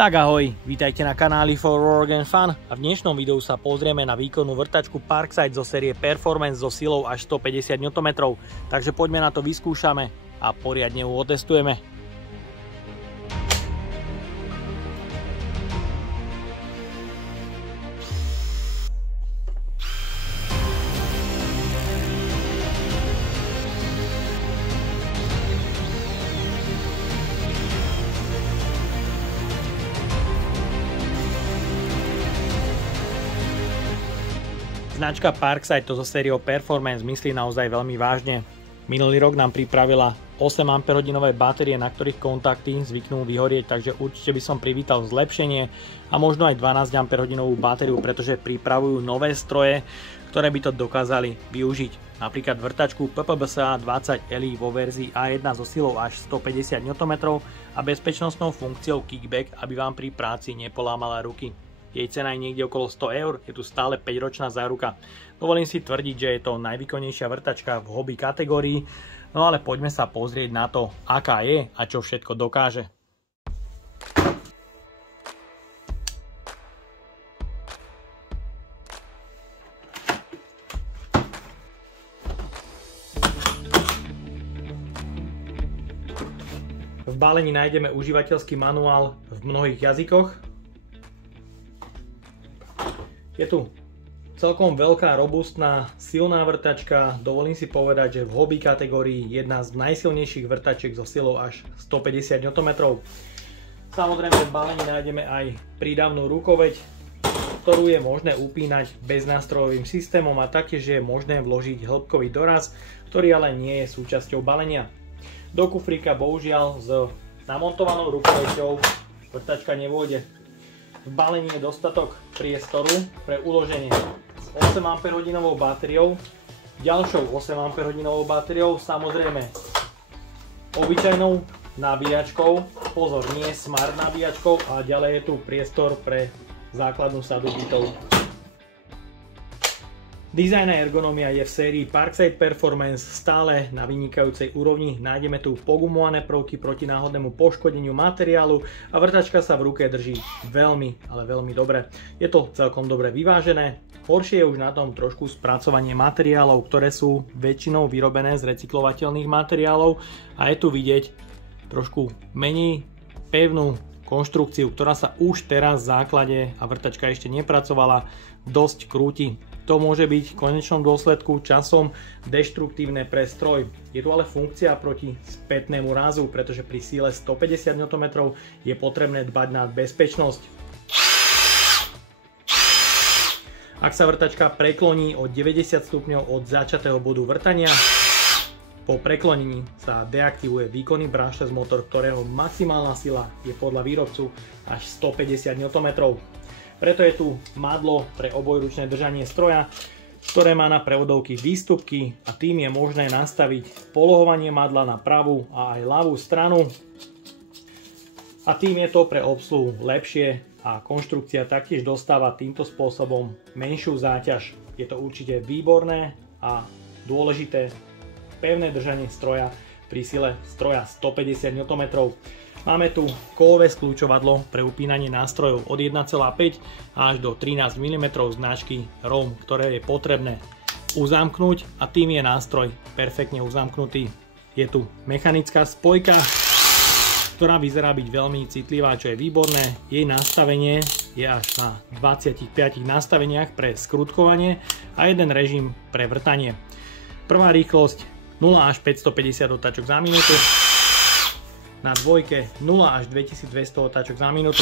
Tak ahoj, vítajte na kanáli For Work and Fun a v dnešnom videu sa pozrieme na výkonnú vrtačku Parkside zo série Performance so silou až 150 Nm. Takže poďme na to, vyskúšame a poriadne ju otestujeme. Značka Parkside to so sériou Performance myslí naozaj veľmi vážne. Minulý rok nám pripravila 8 Ah batérie, na ktorých kontakty zvyknú vyhorieť, takže určite by som privítal zlepšenie a možno aj 12 Ah batériu, pretože pripravujú nové stroje, ktoré by to dokázali využiť. Napríklad vrtačku PPBSA 20 Li vo verzii A1 so silou až 150 Nm a bezpečnostnou funkciou kickback, aby vám pri práci nepolámala ruky. Jej cena je niekde okolo 100 €, je tu stále 5-ročná záruka. Dovolím si tvrdiť, že je to najvýkonnejšia vrtačka v hobby kategórii, no ale poďme sa pozrieť na to, aká je a čo všetko dokáže. V balení nájdeme užívateľský manuál v mnohých jazykoch. Je tu celkom veľká, robustná, silná vrtačka, dovolím si povedať, že v hobby kategórii jedna z najsilnejších vrtačiek so silou až 150 Nm. Samozrejme v balení nájdeme aj prídavnú rukoveď, ktorú je možné upínať beznástrojovým systémom a taktiež je možné vložiť hĺbkový doraz, ktorý ale nie je súčasťou balenia. Do kufríka bohužiaľ s namontovanou rukoveďou vrtačka nevôjde. V balení je dostatok priestoru pre uloženie s 8 Ah batériou, ďalšou 8 Ah batériou, samozrejme obyčajnou nabíjačkou, pozor, nie smart nabíjačkou, a ďalej je tu priestor pre základnú sadu bitov. Dizajn a ergonómia je v sérii Parkside Performance stále na vynikajúcej úrovni. Nájdeme tu pogumované prvky proti náhodnému poškodeniu materiálu a vrtačka sa v ruke drží veľmi, ale veľmi dobre. Je to celkom dobre vyvážené. Horšie je už na tom trošku spracovanie materiálov, ktoré sú väčšinou vyrobené z recyklovateľných materiálov a je tu vidieť trošku menej pevnú konštrukciu, ktorá sa už teraz v základe, a vrtačka ešte nepracovala, dosť krúti. To môže byť v konečnom dôsledku časom deštruktívne pre stroj. Je tu ale funkcia proti spätnému rázu, pretože pri síle 150 Nm je potrebné dbať na bezpečnosť. Ak sa vrtačka prekloní o 90 stupňov od začatého bodu vrtania, po preklonení sa deaktivuje výkonný brushless motor, ktorého maximálna sila je podľa výrobcu až 150 Nm. Preto je tu madlo pre obojručné držanie stroja, ktoré má na prevodovky výstupky a tým je možné nastaviť polohovanie madla na pravú a aj ľavú stranu. A tým je to pre obsluhu lepšie a konštrukcia taktiež dostáva týmto spôsobom menšiu záťaž. Je to určite výborné a dôležité pevné držanie stroja pri sile stroja 150 Nm. Máme tu kovové skľúčovadlo pre upínanie nástrojov od 1,5 až do 13 mm značky ROM, ktoré je potrebné uzamknúť a tým je nástroj perfektne uzamknutý. Je tu mechanická spojka, ktorá vyzerá byť veľmi citlivá, čo je výborné. Jej nastavenie je až na 25 nastaveniach pre skrutkovanie a jeden režim pre vrtanie. Prvá rýchlosť 0 až 550 otáčok za minútu. Na dvojke 0 až 2200 otáčok za minútu.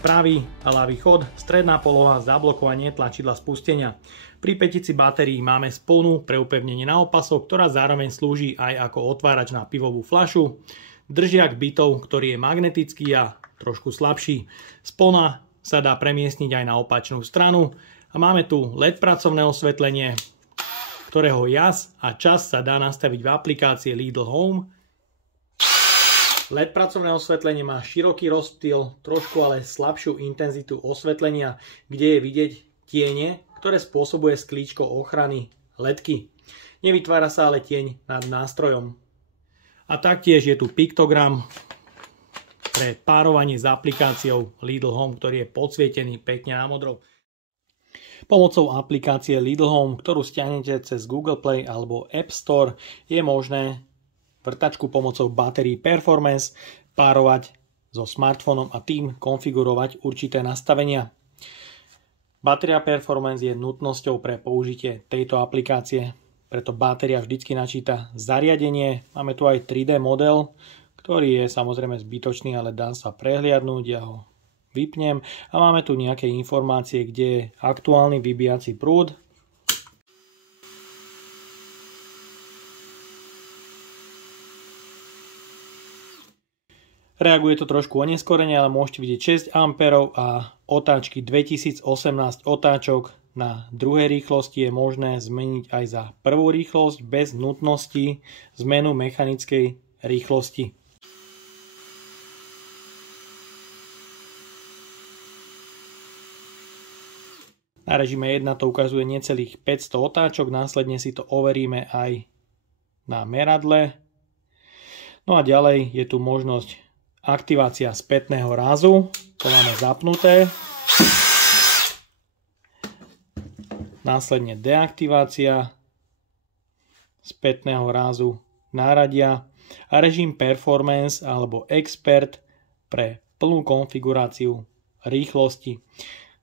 Pravý a ľavý chod, stredná poloha, zablokovanie tlačidla spustenia. Pri pätici batérií máme sponu pre upevnenie na opasok, ktorá zároveň slúži aj ako otvárač na pivovú fľašu. Držiak bitov, ktorý je magnetický a trošku slabší. Spona sa dá premiestniť aj na opačnú stranu. A máme tu LED pracovné osvetlenie, ktorého jas a čas sa dá nastaviť v aplikácii Lidl Home. LED pracovné osvetlenie má široký rozptyl, trošku ale slabšiu intenzitu osvetlenia, kde je vidieť tiene, ktoré spôsobuje sklíčko ochrany LEDky. Nevytvára sa ale tieň nad nástrojom. A taktiež je tu piktogram, pre párovanie s aplikáciou Lidl Home, ktorý je podsvietený pekne na modro. Pomocou aplikácie Lidl Home, ktorú stiahnete cez Google Play alebo App Store, je možné vrtačku pomocou batérií Performance párovať so smartfónom a tým konfigurovať určité nastavenia. Batéria Performance je nutnosťou pre použitie tejto aplikácie, preto batéria vždycky načíta zariadenie. Máme tu aj 3D model, ktorý je samozrejme zbytočný, ale dá sa prehliadnúť. Ja ho vypnem a máme tu nejaké informácie, kde je aktuálny vybíjací prúd. Reaguje to trošku oneskorene, ale môžete vidieť 6 A a otáčky 2018 otáčok na druhej rýchlosti je možné zmeniť aj za prvú rýchlosť bez nutnosti zmenu mechanickej rýchlosti. Na režime 1 to ukazuje necelých 500 otáčok, následne si to overíme aj na meradle. No a ďalej je tu možnosť aktivácia spätného rázu, to máme zapnuté. Následne deaktivácia spätného rázu náradia a režim Performance alebo Expert pre plnú konfiguráciu rýchlosti,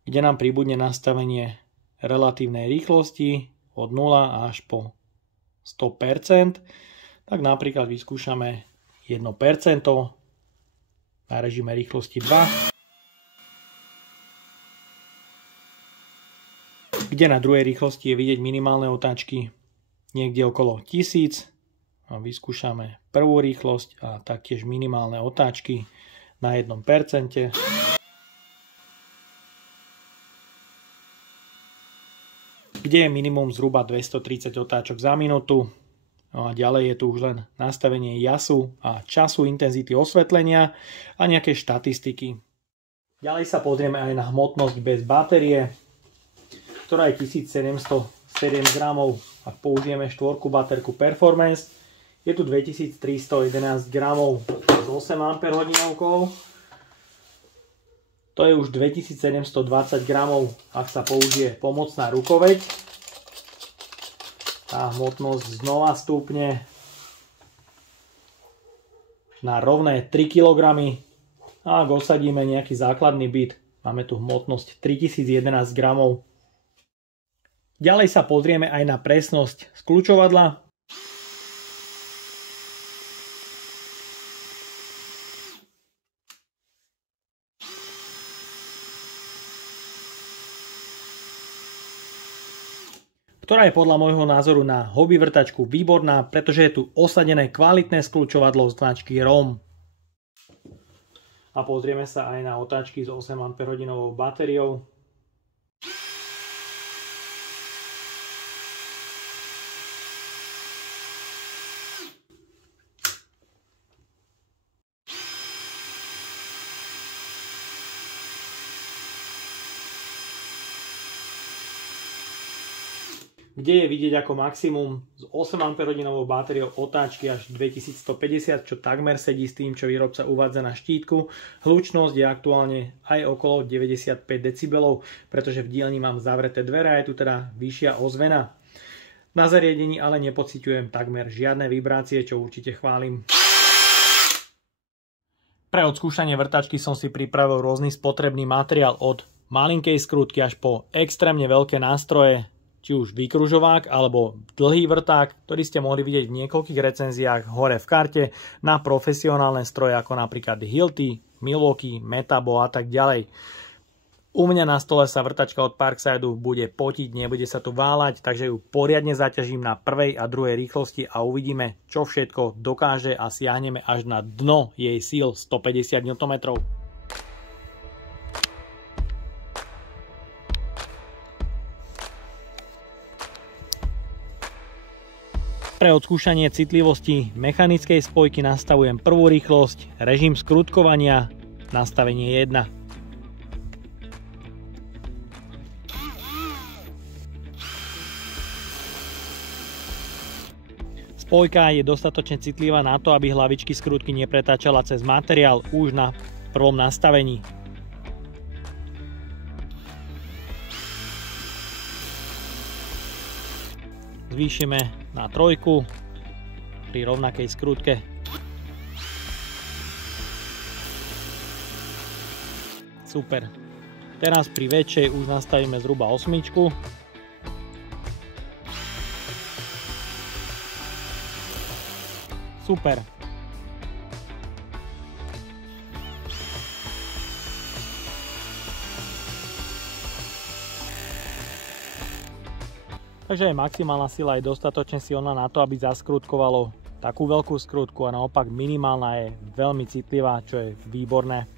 kde nám pribudne nastavenie relatívnej rýchlosti od 0 až po 100%. Tak napríklad vyskúšame 1%. Na režime rýchlosti 2, kde na druhej rýchlosti je vidieť minimálne otáčky niekde okolo 1000. A vyskúšame prvú rýchlosť a taktiež minimálne otáčky na 1%. Kde je minimum zhruba 230 otáčok za minútu. No a ďalej je tu už len nastavenie jasu a času intenzity osvetlenia a nejaké štatistiky. Ďalej sa pozrieme aj na hmotnosť bez batérie, ktorá je 1707 gramov. Ak použijeme štvorku baterku Performance, je tu 2311 gramov s 8 Ah. To je už 2720 gramov, ak sa použije pomocná rukoveď. Tá hmotnosť znova stúpne na rovné 3 kg. A ak osadíme nejaký základný byt, máme tu hmotnosť 3011 gramov. Ďalej sa pozrieme aj na presnosť skľučovadla. Ktorá je podľa môjho názoru na hobby vrtačku výborná, pretože je tu osadené kvalitné skľučovadlo značky ROM. A pozrieme sa aj na otáčky s 8 Ah batériou. Kde je vidieť ako maximum s 8 Ah batériou otáčky až 2150, čo takmer sedí s tým, čo výrobca uvádza na štítku. Hlučnosť je aktuálne aj okolo 95 decibelov, pretože v dielni mám zavreté dvere a je tu teda vyššia ozvena. Na zariadení ale nepociťujem takmer žiadne vibrácie, čo určite chválim. Pre odskúšanie vrtačky som si pripravil rôzny spotrebný materiál od malinkej skrutky až po extrémne veľké nástroje, či už vykružovák alebo dlhý vrták, ktorý ste mohli vidieť v niekoľkých recenziách hore v karte, na profesionálne stroje ako napríklad Hilti, Milwaukee, Metabo a tak ďalej. U mňa na stole sa vrtačka od Parksideu bude potiť, nebude sa tu váľať, takže ju poriadne zaťažím na prvej a druhej rýchlosti a uvidíme, čo všetko dokáže a siahneme až na dno jej síl 150 Nm. Pre odskúšanie citlivosti mechanickej spojky nastavujem prvú rýchlosť, režim skrutkovania, nastavenie 1. Spojka je dostatočne citlivá na to, aby hlavičky skrutky nepretáčala cez materiál už na prvom nastavení. Zvýšime na 3 pri rovnakej skrutke. Super. Teraz pri väčšej už nastavíme zhruba 8. Super. Takže aj maximálna sila je dostatočne silná na to, aby zaskrutkovalo takú veľkú skrutku, a naopak minimálna je veľmi citlivá, čo je výborné.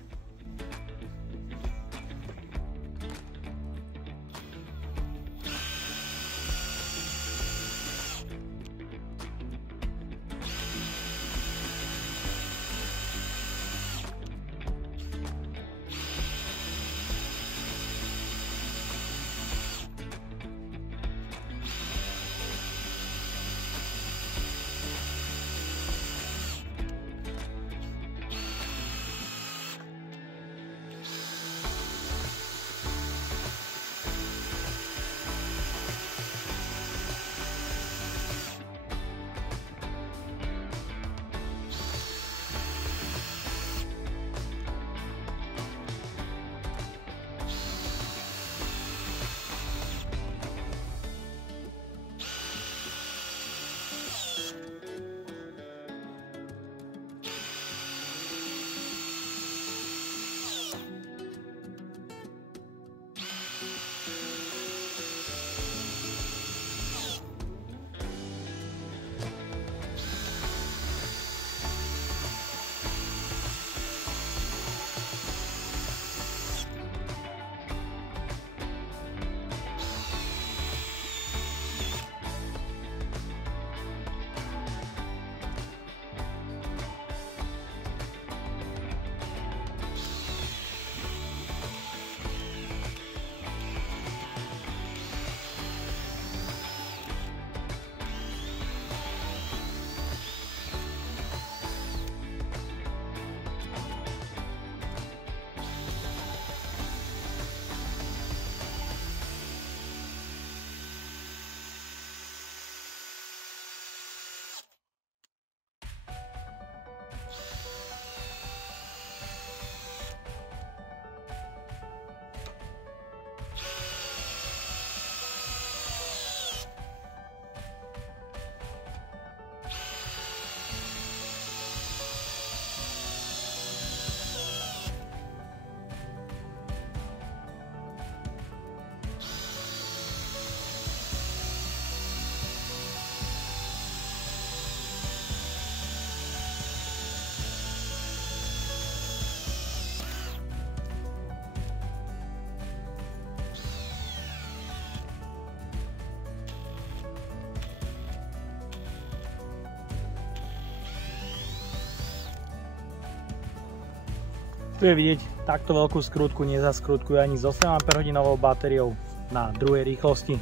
Tu je vidieť, takto veľkú skrutku nezaskrutkujú ani s 8 Ah batériou na druhej rýchlosti.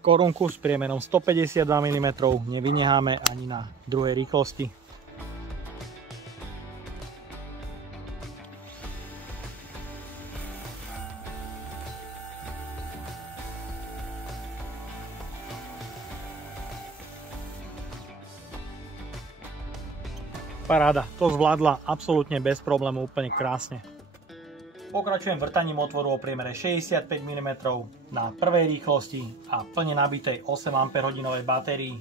korunku s priemerom 152 mm nevynecháme ani na druhej rýchlosti. Paráda, to zvládla absolútne bez problémov, úplne krásne. Pokračujem vrtaním otvoru o priemere 65 mm na prvej rýchlosti a plne nabitej 8 Ah batérii.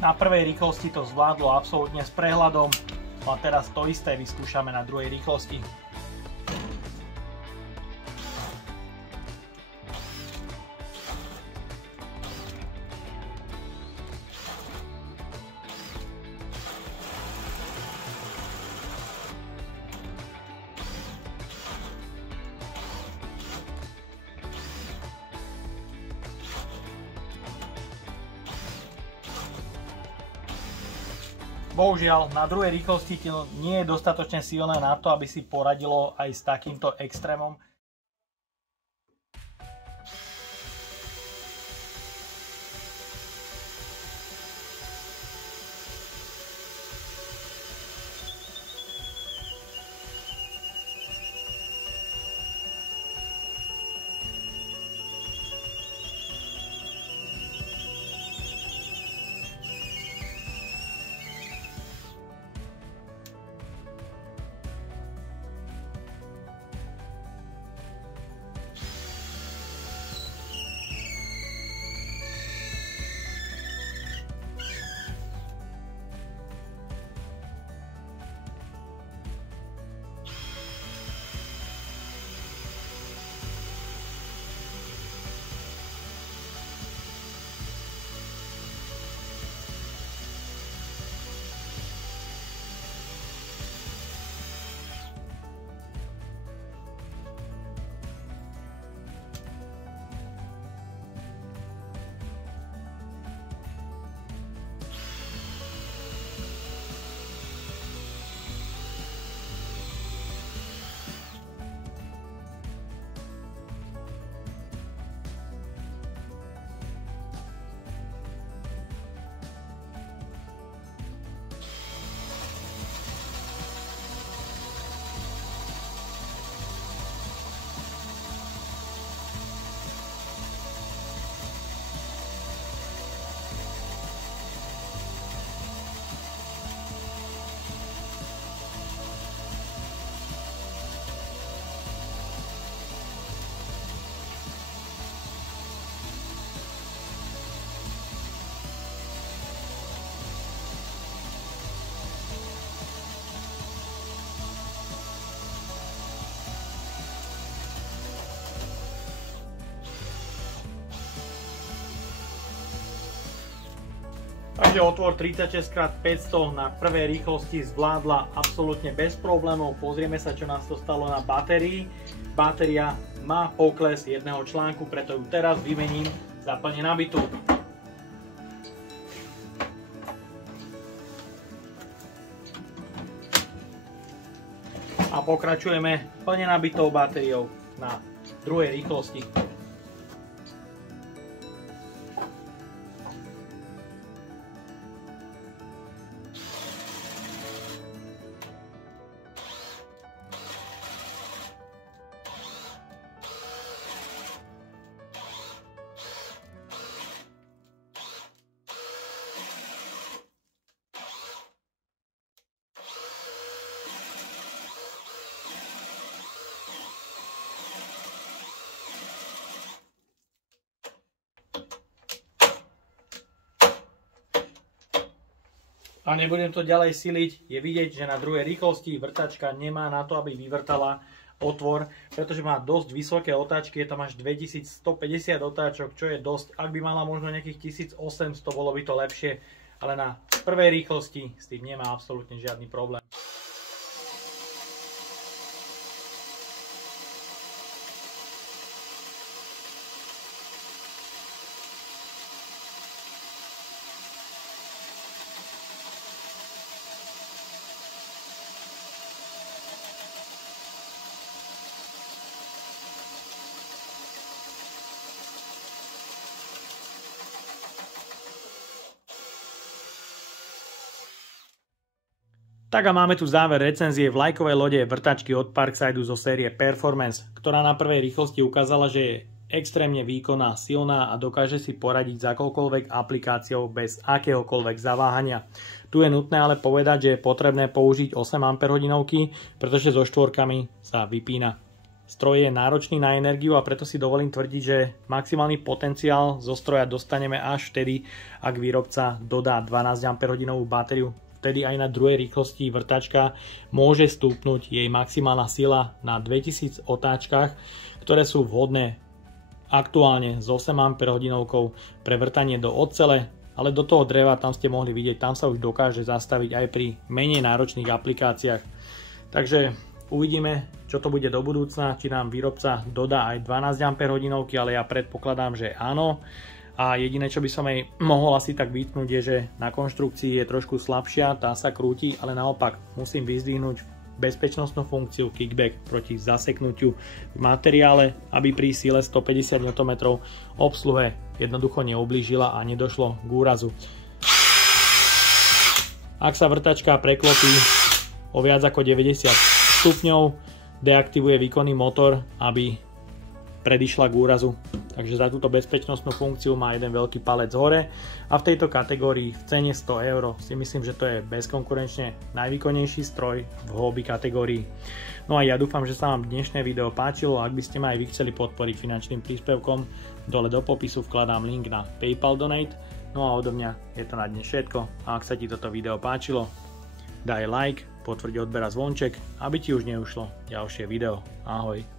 Na prvej rýchlosti to zvládlo absolútne s prehľadom. No a teraz to isté vyskúšame na druhej rýchlosti. Bohužiaľ, na druhej rýchlosti nie je dostatočne silné na to, aby si poradilo aj s takýmto extrémom. Takže otvor 36x500 na prvej rýchlosti zvládla absolútne bez problémov. Pozrieme sa, čo nás to stalo na batérii. Batéria má pokles jedného článku, preto ju teraz vymením za plne nabitú. A pokračujeme plne nabitou batériou na druhej rýchlosti. A nebudem to ďalej siliť, je vidieť, že na druhej rýchlosti vrtačka nemá na to, aby vyvrtala otvor, pretože má dosť vysoké otáčky, je tam až 2150 otáčok, čo je dosť. Ak by mala možno nejakých 1800, bolo by to lepšie, ale na prvej rýchlosti s tým nemá absolútne žiadny problém. Tak a máme tu záver recenzie vlajkovej lode vrtačky od Parkside zo série Performance, ktorá na prvej rýchlosti ukázala, že je extrémne výkonná, silná a dokáže si poradiť s akoukoľvek aplikáciou bez akéhokoľvek zaváhania. Tu je nutné ale povedať, že je potrebné použiť 8 Ah, pretože so štvorkami sa vypína. Stroj je náročný na energiu a preto si dovolím tvrdiť, že maximálny potenciál zo stroja dostaneme až vtedy, ak výrobca dodá 12 Ah batériu. Vtedy aj na druhej rýchlosti vrtačka môže stúpnuť jej maximálna sila na 2000 otáčkach, ktoré sú vhodné aktuálne s 8 Ah pre vrtanie do ocele, ale do toho dreva tam ste mohli vidieť, tam sa už dokáže zastaviť aj pri menej náročných aplikáciách. Takže uvidíme, čo to bude do budúcna, či nám výrobca dodá aj 12 Ah, ale ja predpokladám, že áno. A jediné, čo by som jej mohol asi tak vytknúť, je, že na konštrukcii je trošku slabšia, tá sa krúti, ale naopak musím vyzdvihnúť bezpečnostnú funkciu kickback proti zaseknutiu v materiále, aby pri síle 150 Nm obsluhe jednoducho neublížila a nedošlo k úrazu. Ak sa vrtačka preklopí o viac ako 90 stupňov, deaktivuje výkonný motor, aby predišla k úrazu. Takže za túto bezpečnostnú funkciu má jeden veľký palec hore a v tejto kategórii v cene 100 € si myslím, že to je bezkonkurenčne najvýkonnejší stroj v hobby kategórii. No a ja dúfam, že sa vám dnešné video páčilo. Ak by ste ma aj vy chceli podporiť finančným príspevkom, dole do popisu vkladám link na PayPal Donate. No a odo mňa je to na dnes všetko. A ak sa ti toto video páčilo, daj like, potvrď odber a zvonček, aby ti už neušlo ďalšie video. Ahoj.